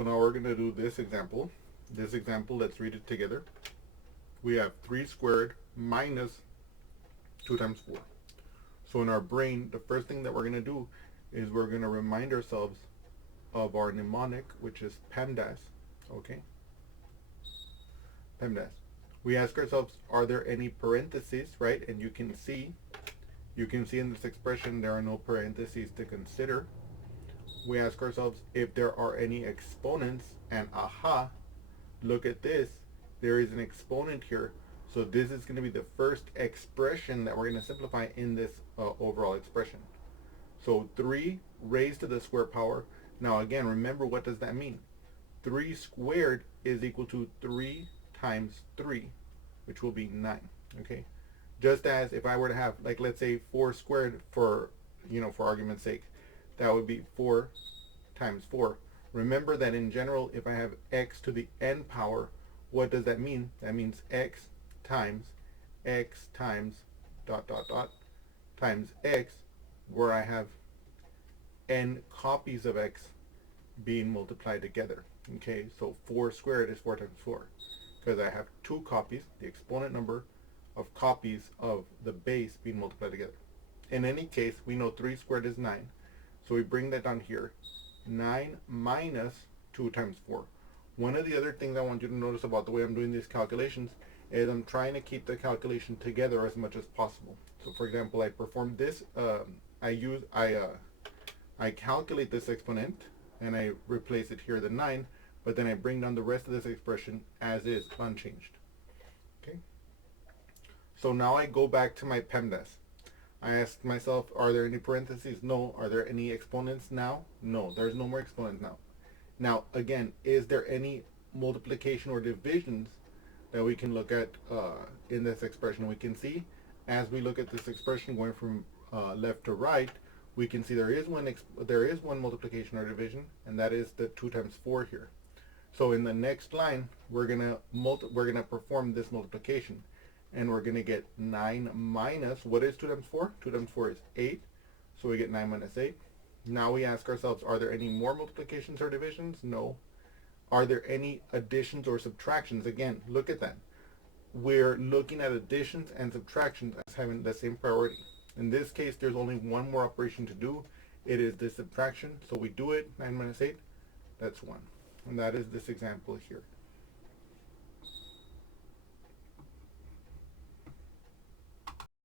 So now we're going to do this example. This example, let's read it together. We have 3 squared minus 2 times 4. So in our brain, the first thing that we're going to do is we're going to remind ourselves of our mnemonic, which is PEMDAS. Okay? PEMDAS. We ask ourselves, are there any parentheses, right? And you can see in this expression there are no parentheses to consider. We ask ourselves if there are any exponents, and aha, look at this, there is an exponent here. So this is going to be the first expression that we're going to simplify in this overall expression. So 3 raised to the square power. Now again, remember, what does that mean? 3 squared is equal to 3 times 3, which will be 9. Okay? Just as if I were to have, like, let's say 4 squared for argument's sake, that would be 4 times 4. Remember that in general, if I have x to the n power, what does that mean? That means x times dot dot dot times x, where I have n copies of x being multiplied together. Okay, so 4 squared is 4 times 4, because I have 2 copies, the exponent number of copies of the base being multiplied together. In any case, we know 3 squared is 9. So we bring that down here. 9 minus 2 times 4. One of the other things I want you to notice about the way I'm doing these calculations is I'm trying to keep the calculation together as much as possible. So for example, I perform this, I calculate this exponent and I replace it here, the 9, but then I bring down the rest of this expression as is, unchanged. Okay? So now I go back to my PEMDAS. I ask myself, are there any parentheses? No. Are there any exponents now? No. There's no more exponents now. Now, again, is there any multiplication or divisions that we can look at in this expression? We can see, as we look at this expression going from left to right, we can see there is one multiplication or division, and that is the 2 times 4 here. So in the next line, we're gonna perform this multiplication. And we're going to get 9 minus, what is 2 times 4? 2 times 4 is 8. So we get 9 minus 8. Now we ask ourselves, are there any more multiplications or divisions? No. Are there any additions or subtractions? Again, look at that. We're looking at additions and subtractions as having the same priority. In this case, there's only one more operation to do. It is this subtraction. So we do it, 9 minus 8, that's 1. And that is this example here.